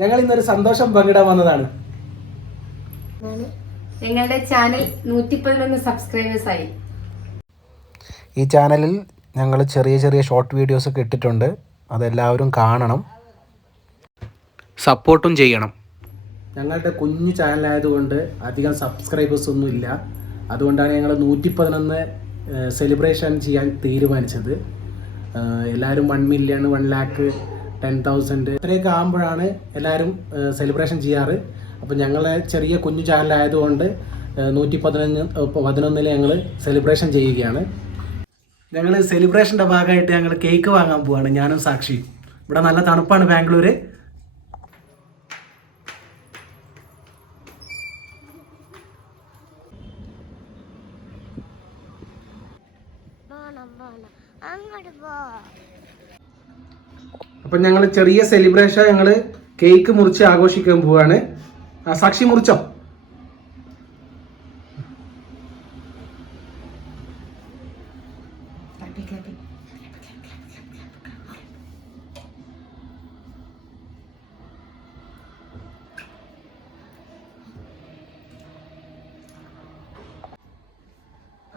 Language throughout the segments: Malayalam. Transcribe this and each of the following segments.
ഞങ്ങൾ ഇന്നൊരു സന്തോഷം പങ്കിടാൻ വന്നതാണ്. ഞങ്ങളുടെ ചാനൽ നൂറ്റി പതിനൊന്ന് സബ്സ്ക്രൈബേഴ്സ് ആയി. ഈ ചാനലിൽ ഞങ്ങൾ ചെറിയ ചെറിയ ഷോർട്ട് വീഡിയോസ് ഒക്കെ ഇട്ടിട്ടുണ്ട്. അതെല്ലാവരും കാണണം. സപ്പോർട്ടും ചെയ്യണം. ഞങ്ങളുടെ കുഞ്ഞു ചാനലായതുകൊണ്ട് അധികം സബ്സ്ക്രൈബേഴ്സ് ഒന്നും ഇല്ല. അതുകൊണ്ടാണ് ഞങ്ങൾ നൂറ്റി പതിനൊന്ന് സെലിബ്രേഷൻ ചെയ്യാൻ തീരുമാനിച്ചത്. എല്ലാവരും one million one lakh ten thousand ഇത്രയൊക്കെ ആകുമ്പോഴാണ് എല്ലാവരും സെലിബ്രേഷൻ ചെയ്യാറ്. അപ്പോൾ ഞങ്ങളെ ചെറിയ കുഞ്ഞു ചാനലായതുകൊണ്ട് നൂറ്റി പതിനൊന്ന് പതിനൊന്നിൽ ഞങ്ങൾ സെലിബ്രേഷൻ ചെയ്യുകയാണ്. ഞങ്ങൾ സെലിബ്രേഷന്റെ ഭാഗമായിട്ട് ഞങ്ങൾ കേക്ക് വാങ്ങാൻ പോവാണ് ഞാനും സാക്ഷി ഇവിടെ നല്ല തണുപ്പാണ് പോണം അങ്ങോട്ട് പോ അപ്പം ഞങ്ങൾ ചെറിയ സെലിബ്രേഷൻ ഞങ്ങൾ കേക്ക് മുറിച്ച് ആഘോഷിക്കാൻ പോവാണ്. ആ സാക്ഷി മുറിച്ചോ?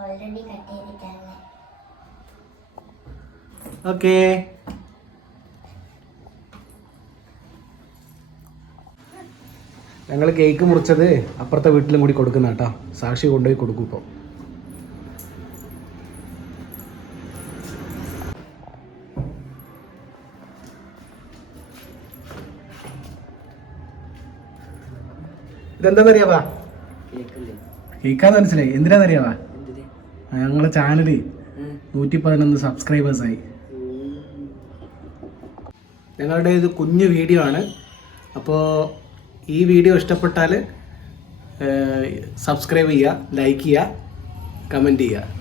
ഓൾറെഡി കട്ട് ഓക്കേ ഞങ്ങൾ കേക്ക് മുറിച്ചത് അപ്പുറത്തെ വീട്ടിലും കൂടി കൊടുക്കുന്ന കേട്ടോ. സാക്ഷി കൊണ്ടുപോയി കൊടുക്കും ഇപ്പോൾ ഇതെന്താന്നറിയാവാ? കേക്കാന്ന് മനസ്സിലായി എന്തിനാന്നറിയാവാ? ഞങ്ങളെ ചാനൽ നൂറ്റി പതിനൊന്ന് സബ്സ്ക്രൈബേഴ്സായി. ഞങ്ങളുടെ ഇത് കുഞ്ഞു വീഡിയോ ആണ്. അപ്പോൾ ഈ വീഡിയോ ഇഷ്ടപ്പെട്ടാൽ സബ്സ്ക്രൈബ് ചെയ്യുക ലൈക്ക് ചെയ്യുക കമന്റ് ചെയ്യുക.